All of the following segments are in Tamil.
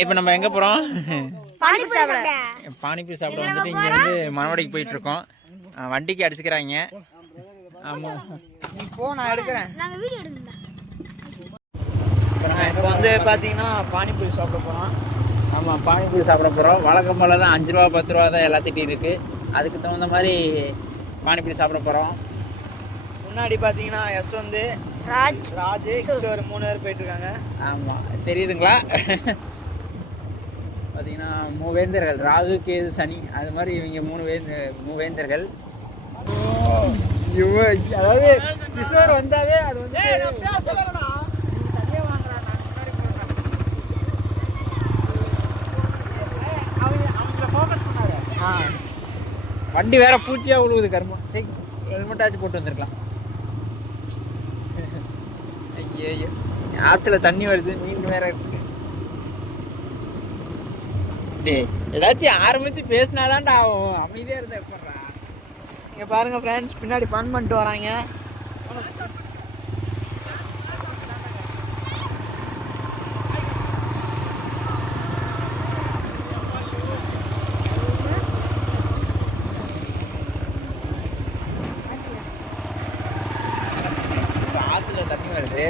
இப்போ நம்ம எங்கே போகிறோம்? பானிபூரி சாப்பிட வந்துட்டு இங்கே வந்து மணவடைக்கு போயிட்டு இருக்கோம். வண்டிக்கு அடிச்சுக்கிறாங்க. ஆமாம், நீ போ, நான் எடுக்கிறேன். இப்போ வந்து பார்த்தீங்கன்னா பானிபூரி சாப்பிட போகிறோம். ஆமாம், பானிபூரி சாப்பிட போகிறோம். வழக்கம் போல தான் 5 ரூபா 10 ரூபா தான் எல்லாத்திட்டையும் இருக்குது. அதுக்கு தகுந்த மாதிரி பானிபூரி சாப்பிட போகிறோம். முன்னாடி பார்த்தீங்கன்னா வந்து ராஜ் கிஷோர் 3 பேர் போயிட்டுருக்காங்க. ஆமாம், தெரியுதுங்களா? பார்த்தீங்கன்னா மூவேந்தர்கள், ராகு கேது சனி, அது மாதிரி இவங்க மூவேந்தர்கள். அதாவது கிஷோர் வந்தாவே அது வந்து வண்டி வேற பூச்சியா உழுவுது. கர்மம். சரி, ஹெல்மெட்டாச்சும் போட்டு வந்திருக்கலாம். ஐயோ, ஆற்றுல தண்ணி வருது, மீன் வேற இருக்கு. டே, ஏதாச்சும் ஆரம்பிச்சு பேசினாதான்டா ஆகும். அமைதியாக இருந்தா எப்பட்றா? இங்கே பாருங்க ஃப்ரெண்ட்ஸ், பின்னாடி ஃபன் பண்ணிட்டு வராங்க. ஆற்றுல தண்ணி வருது.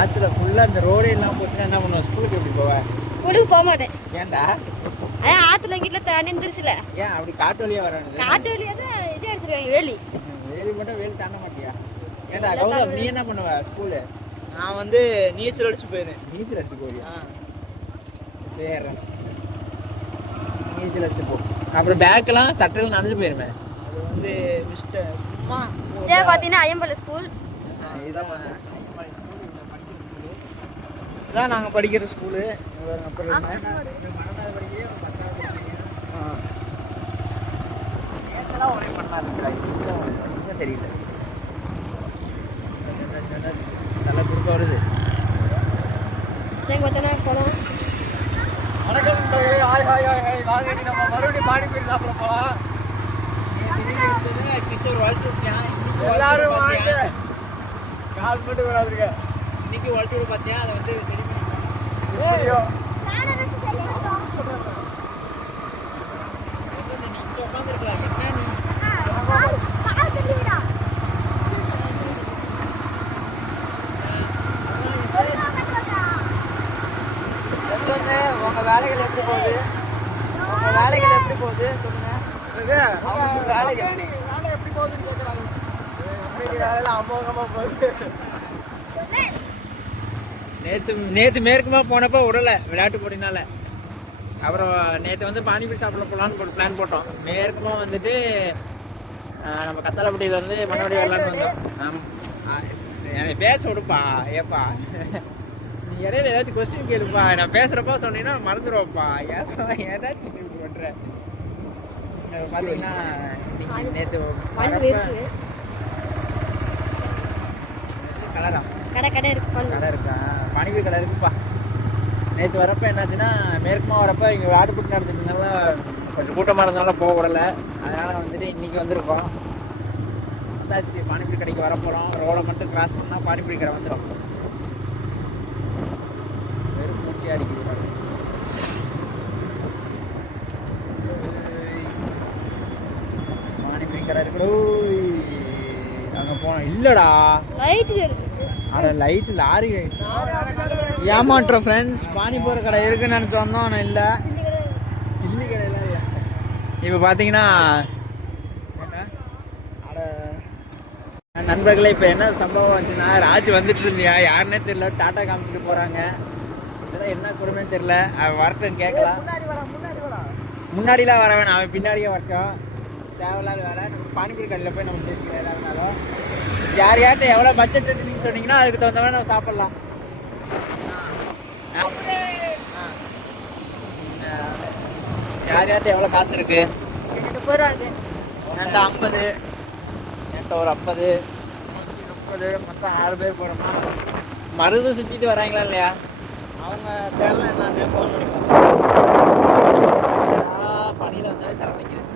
ஆற்றுல ஃபுல்லாக இந்த ரோடே இல்லாமல் போச்சுன்னா என்ன பண்ணுவோம்? ஸ்கூலுக்கு எப்படி போவேன்? ஸ்கூலுக்கு போக மாட்டேன். ஏன்டா? ஆற்றுல எங்கிட்ட தண்ணி இருந்துருச்சுல. ஏன் அப்படி காட்டு வழியாக வரானது? காட்டு வழியாக தான் இது அடிச்சிருக்காங்க, வேலி. வேலி மட்டும் வேலி தாண்ட மாட்டியா? ஏன்டா கௌதம், நீ என்ன பண்ணுவ ஸ்கூலு? நான் வந்து நீச்சல் அடிச்சு போயிருந்தேன். நீச்சல் அடிச்சு போறியா? சரி, நீச்சல் அடிச்சு போ. அப்புறம் பேக்கெல்லாம் சட்டையெல்லாம் நனைஞ்சு போயிருமே. அது வந்து சும்மா இதே பார்த்தீங்கன்னா ஐயம்பல ஸ்கூல். இதான் நாங்கள் படிக்கிற ஸ்கூலு. ஒரே பண்ணா இருக்கிறா, சரியில்லை. நல்லா குறுக்க வருது. போகலாம். வணக்கம், வாங்க, நம்ம மறுபடியும் பானிபூரி சாப்பிட போகலாம். கிஷோர் வாழ்த்து விட்டியான். எல்லாரும் வாங்க, கால் மட்டும் வராதுங்க. இன்னைக்கு வாழ்த்து விட பார்த்தியா? அதை வந்து சரி பண்ணி உங்க வேலைகள் எப்படி போகுது? உங்க வேலைகள் எப்படி போகுது சொல்லுங்க. வேலைகள் எப்படி போகுதுன்னு கேட்கறாங்க. வேலையெல்லாம் அமோகமா போகுது. நேற்று மேற்குமா போனப்போ விடலை, விளையாட்டு போட்டினால. அப்புறம் நேற்று வந்து பானிபூரி சாப்பிட போகலான்னு ஒரு பிளான் போட்டோம். மேற்குமா வந்துட்டு நம்ம கத்தாலப்பட்டியிலேருந்து மண்ணவடி வரலான்னு வந்தோம். எனக்கு பேச விடுப்பா. ஏப்பா, நீ இடையில ஏதாச்சும் கொஸ்டின் கேளுப்பா. நான் பேசுகிறப்பா சொன்னீங்கன்னா மறந்துடுவோப்பா. ஏப்பா ஏதாச்சும் பண்ணுறேன். பார்த்தீங்கன்னா நேற்று கலரா கடை இருக்கா? பானிபூரி கடை இருக்குப்பா. நேற்று வரப்போ என்னாச்சுன்னா, மேற்குமா வரப்போ இங்கே விளையாட்டுப்பட்டு நடந்துட்டுனால கொஞ்சம் கூட்டமாக இருந்தனால போக விடல. அதனால் வந்துட்டு இன்றைக்கி வந்திருக்கோம். வந்தாச்சு, பானிபூரி கடைக்கு வர போகிறோம். ரோடை மட்டும் கிராஸ் பண்ணால் பானிபூரி கடை வந்துடும். வெறும் பூச்சியாக அடிக்குது. பானிபூரி கடை இருக்கு. அங்கே போனோம். இல்லைடா, அட லைட்டு லாரி ஏமாற்ற ஃப்ரெண்ட்ஸ். பானிபூரி கடை இருக்குன்னு நினச்சி வந்தோம், ஆனால் இல்லை. சில்லி கடையெல்லாம் இல்லை. இப்போ பார்த்தீங்கன்னா நண்பர்களே, இப்போ என்ன சம்பவம் வந்துச்சுன்னா, ராஜ் வந்துட்டு இருந்தியா, யாருன்னே தெரியல, டாட்டா காமிச்சிட்டு போகிறாங்க. இதெல்லாம் என்ன கொடுமைன்னு தெரியல. அவன் வரட்டும் கேட்கலாம். முன்னாடிலாம் வர வேணாம், அவன் பின்னாடியே வரட்டும். தேவையில்லாத வேலை. நம்ம பானிபூரி கடையில் போய் நம்ம பேசிக்கலாம். எல்லாருனாலும் யார் யார்கிட்ட எவ்வளோ பட்ஜெட் நீங்கள் சொன்னீங்கன்னா அதுக்கு தகுந்த மாதிரி நம்ம சாப்பிட்லாம். யார் யார்கிட்ட எவ்வளோ காசு இருக்கு? என்கிட்ட 50, என்கிட்ட ஒரு 50, 30, மொத்தம் 6 பேர் போகிறோமா? மருது சுற்றிட்டு வராங்களா இல்லையா? அவங்க தேவை என்னன்னு ஃபோன் பண்ணி பணியில் வந்தாலே தர வைக்கிறேன்.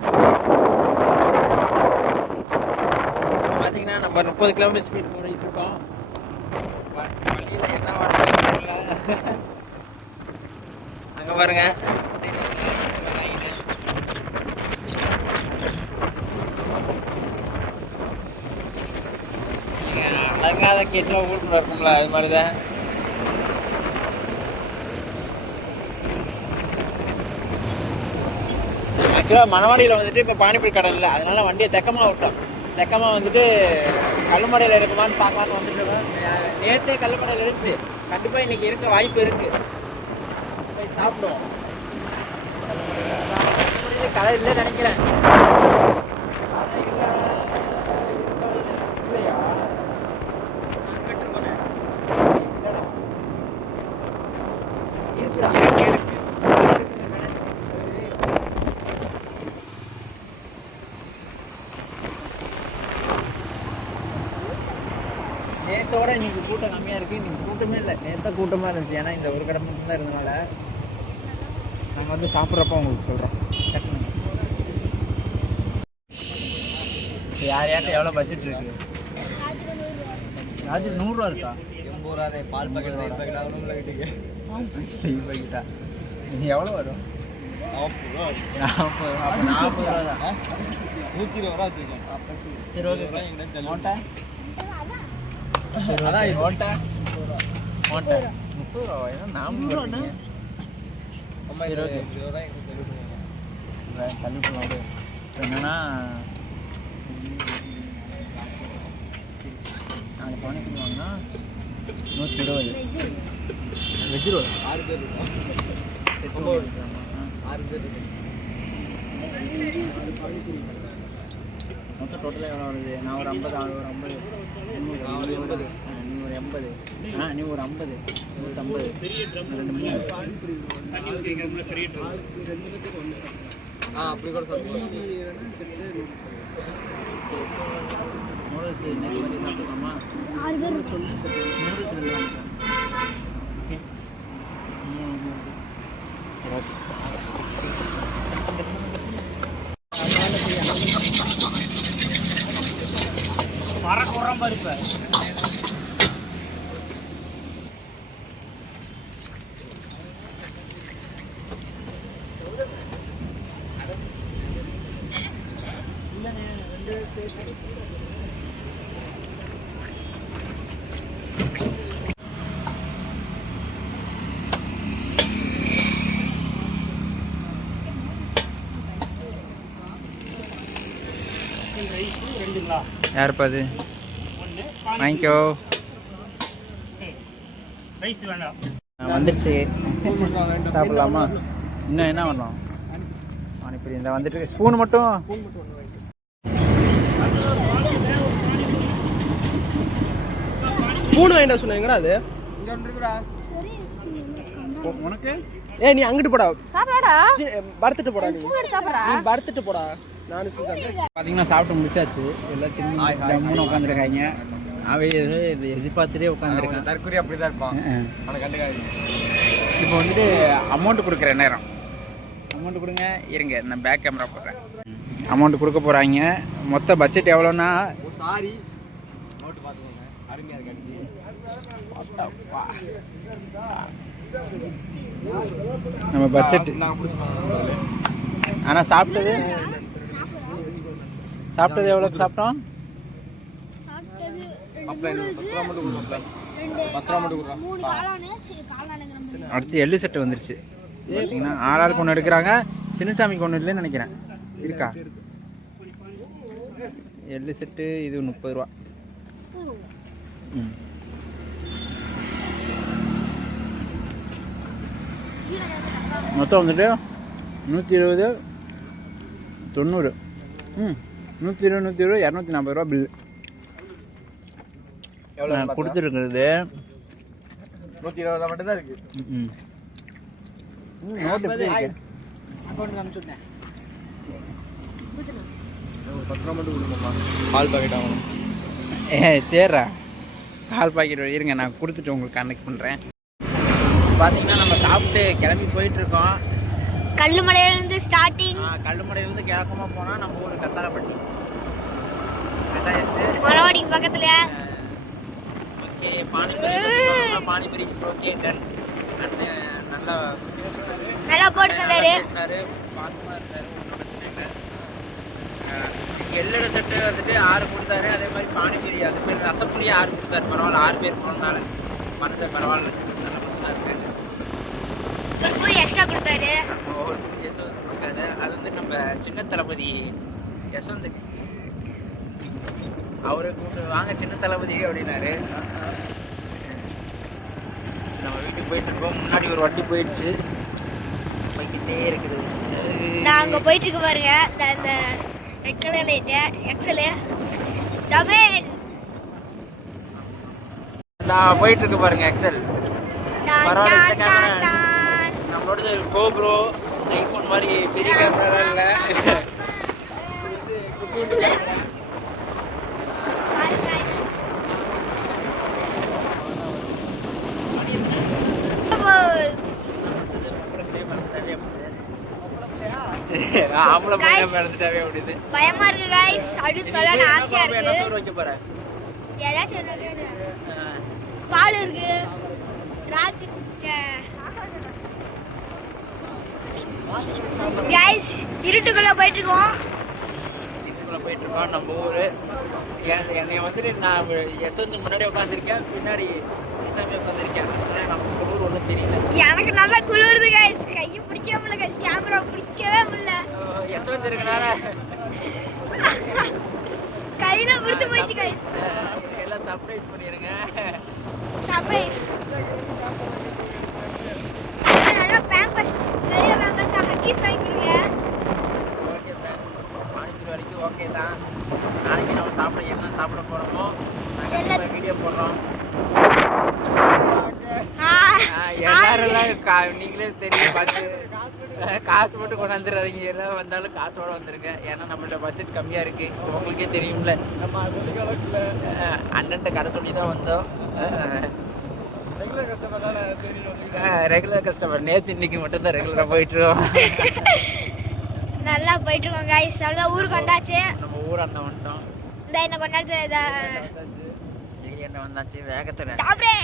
பார்த்தீங்கன்னா நம்ம 30 கிலோமீட்டர் ஸ்பீட் போயிட்டு இருக்கோம். வண்டியில் என்ன வரணும் தெரியல. இங்க பாருங்க அடங்காத கேஸ்ல ஊருக்கு இருக்கும்ல அது மாதிரிதான். ஆக்சுவலாக மணவாடியில் வந்துட்டு இப்போ பானிபூரி கடை இல்லை, அதனால வண்டியை தெக்கமாக விட்டோம். தெக்கமாக வந்துட்டு கல்லுமடையில் இருக்குமான்னு பார்க்கலான்னு வந்துட்டு இருக்கோம். நேற்றே கல்லுமடையில் இருந்துச்சு, கண்டிப்பாக இன்னைக்கு இருக்க வாய்ப்பு இருக்கு. போய் சாப்பிடுவோம். கடை இல்லை நினைக்கிறேன். நேற்றோட இன்னைக்கு கூட்டம் கம்மியாக இருக்குது. இன்னைக்கு கூட்டமே இல்லை, நேற்று கூட்டமாக இருந்துச்சு. ஏன்னா இந்த ஒரு கடை மட்டும் தான் இருந்தனால நாங்கள் வந்து சாப்பிட்றப்ப உங்களுக்கு சொல்கிறோம். யார் யார்கிட்ட எவ்வளோ பட்ஜெட் இருக்கு? ராஜு 100 ரூபா இருக்கா? 80 ரூபா. பால் பாக்கெட் 2 பாக்கெட் ஆகணும்ல வீட்டுக்கு. 2 பாக்கெட்டா? இது எவ்வளோ வரும்? 40 ரூபா. 40 ரூபா. 40 ரூபா தான். 120 ரூபா வச்சுருக்கேன். அப்போ சரி ஓகே. எங்கே நோட்டா? அதான் இது நோட்டா 30 ரூபா. ஏன்னா நாம் கண்டிப்பாக என்னன்னா நாலு பானிபூரி வாங்கினா 120. வெஜ் ரோல் 6 பேர் 6 பேர் மொத்தம் டோட்டலாக எவ்வளோ வருது? நான் ஒரு 50, அவர் ஒரு 50, நீ ஒரு 80, நீ ஒரு 50, 150, 2 அப்படி கூட சொல்லுங்கள். நூடுல்ஸ் நெல் மாதிரி சாப்பிட்டுக்கலாமா? 6 பேர் சொல்லி நூடுல்ஸ் நல்லா மரக்குறம் பருப்பு யாருப்பா அது? வாங்கிக்கோ. வந்துடுச்சு, சாப்பிடலாமா? இன்னும் என்ன பண்ணலாம்? இப்படி இந்த வந்துட்டு ஸ்பூன் மட்டும் ஸ்பூன் வாங்கிட்டா சொன்னீங்கடா. அது உனக்கு நீ அங்கிட்டு போடா, சாப்பிடாடா, படுத்துட்டு போடா. நீ சாப்பிடா, நீ படுத்துட்டு போடா. நானும் பார்த்தீங்கன்னா சாப்பிட்டு முடிச்சாச்சு. எல்லாம் திரும்பி உட்காந்துருக்காங்க. அவன் எதிர்பார்த்துட்டே உட்காந்துருக்கான். தற்கொலை அப்படி தான் இருப்பான். இப்போ வந்துட்டு அமௌண்ட் கொடுக்குற நேரம். அமௌண்ட் கொடுங்க, இருங்க நான் பேக் கேமரா போடுறேன். அமௌண்ட் கொடுக்க போகிறாங்க. மொத்த பட்ஜெட் எவ்வளோன்னா, சாரி நோட்டு பார்த்துக்கோங்க, அருமையாக இருக்கு. நம்ம பட்ஜெட் ஆனால் சாப்பிட்டது எவ்வளோக்கு சாப்பிட்டோம்? அடுத்து எள்ளு செட்டு வந்துருச்சு. பார்த்தீங்கன்னா ஆளாளுக்கு ஒன்று எடுக்கிறாங்க. சின்னசாமிக்கு ஒன்று இல்லைன்னு நினைக்கிறேன். இருக்கா எள்ளு செட்டு? இது 30 ரூபா. மொத்தம் வந்துட்டு 120, 90, 120, 240 ரூபா பில்லு கொடுத்துருக்குறது. 120 மட்டும் தான் இருக்கு. நோட்டு எப்படி இருக்கு? பால் பாக்கெட் ஆகணும். சரிடா, பால் பாக்கெட் இருங்க, நான் கொடுத்துட்டு உங்களுக்கு கனெக்ட் பண்ணுறேன். பார்த்தீங்கன்னா நம்ம சாப்பிட்டு கிளம்பி போயிட்டுருக்கோம். கல்லுமலையிலேருந்து ஸ்டார்டிங். கல்லுமலையிலேருந்து கிழக்கமாக போனால் நம்ம ஊர் கத்தாலப்பட்டி, மணவாடிக்கு பக்கத்தில். Okay, panipuri panipuri okay done. நல்லா போட்டு தந்தாரு. பேசினாரு, பாசமா இருந்தாரு, ஒன்றும் பிரச்சனை இல்லை. எள்ளோட செட்டு வந்துட்டு 6 கொடுத்தாரு. அதே மாதிரி பானிபூரி அது மாதிரி ரசப்பூரி 6 கொடுத்தாரு. பரவாயில்ல, 6 பேர் போனதுனால மனசு பரவாயில்ல, நல்ல மனசுலாம் இருக்கு. ஒரு பூரி எக்ஸ்ட்ரா கொடுத்தாரு. ஒரு யசவந்த் கொடுத்தாரு. அது வந்து நம்ம சின்ன தளபதி யசவந்த் அவரு கூப்பிட்டு வாங்க சின்ன தளபதி அப்படின்னாரு. நம்ம வீட்டுக்கு போயிட்டு இருக்கோம். முன்னாடி ஒரு வண்டி போயிடுச்சு, போய்கிட்டே இருக்குது. நான் அங்க போயிட்டு இருக்கு பாருங்க. இந்த எக்ஸல் தமிழ் நான் போயிட்டு இருக்கு பாருங்க எக்ஸல். பரவாயில்ல, இந்த கேமரா நம்மளோடது கோப்ரோ ஐஃபோன் மாதிரி பெரிய கேமரா இல்லை. ஆம்பளை பையன் பிறந்துட்டாவே அப்படிது. பயமா இருக்கு गाइस. அடுத்து சொல்ல ஆசையா என்ன இருக்கு. சோறு வைக்க போறேன்? ஏதாச்சும் ஒண்ணு கேளு. பால் இருக்கு. ராஜ் गाइस இருட்டுக்குள்ள போயிட்டு இருக்கோம். இதுக்குள்ள போயிட்டு இருக்கோம். நம்ம ஊரு என்னை வந்துட்டு நான் யசவந்த் முன்னாடி உட்காந்துருக்கேன், பின்னாடி சாமி உட்காந்துருக்கேன். நம்ம ஊர் ஒன்றும் தெரியல. எனக்கு நல்லா குளிருது गाइस. கையை பிடிக்கவே முடியல गाइस. கேமரா பிடிக்கவே முடியல. யசவந்த் இருக்கனால கையில விழுந்து போயிடுச்சு गाइस. எல்லாம் சர்ப்ரைஸ் பண்ணிருங்க. சர்ப்ரைஸ். நல்லா பேம்பஸ் பெரிய பேம்பஸ் ஹக்கீஸ் வாங்கி கொடுங்க. ஓகே ஃப்ரெண்ட்ஸ், பானிபூரி வரைக்கும் ஓகே தான். நாளைக்கு நம்ம சாப்பிட என்ன சாப்பிட போகிறோமோ நாங்கள் வீடியோ போடுறோம். எல்லாரெல்லாம் நீங்களே தெரியும், காசு மட்டும் கொண்டாந்துடாதீங்க. எல்லாம் வந்தாலும் காசோட வந்துருங்க. ஏன்னா நம்மள்ட்ட பட்ஜெட் கம்மியாக இருக்குது, உங்களுக்கே தெரியும்ல. அண்ணன்ட்ட கடை சொல்லி தான் வந்தோம். Regular customer. நேற்று இன்னைக்கு மட்டும் தான் ரெகுலராக போயிட்டுருக்கோம். நல்லா போயிட்டு இருக்கோம் गाइस. அவ்வளோ ஊருக்கு வந்தாச்சு. நம்ம ஊர் அண்ணன் வந்துட்டோம். இந்த என்ன கொண்டாந்து என்ன வந்தாச்சு வேகத்தில். டாப்ரே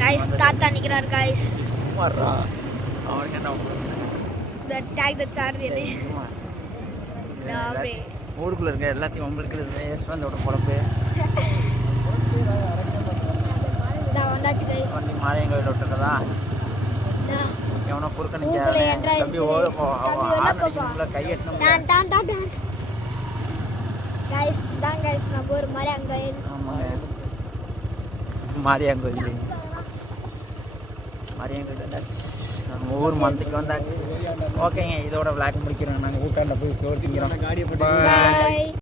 गाइस தாத்தா நிக்கிறார் गाइस. சும்மாறா அவனுக்கு என்ன the tag the charlie டாப்ரே ஊருக்குள்ள இருக்க எல்லாத்தையும் உங்களுக்கு யஸ்வந்தோட பொழப்பு. இதா வந்தாச்சு गाइस. வண்டி மாலையங்க விட்டுறதா எவனோ குறுக்க நிற்க தம்பி ஓட போ கையெட்டணும். டான் டான் டான் டான் गाइस தான் गाइस நம்ம ஒரு மாரியங்கோயில். ஆமாங்க, மாரியங்கோயில். மாரியங்கோயில் வந்தாச்சு. நம்ம ஊர் மந்தைக்கு வந்தாச்சு. ஓகேங்க, இதோட விளாக் முடிக்கிறோம். நாங்கள் ஊட்டாண்ட போய் சோறு திங்கிறோம். பாய்.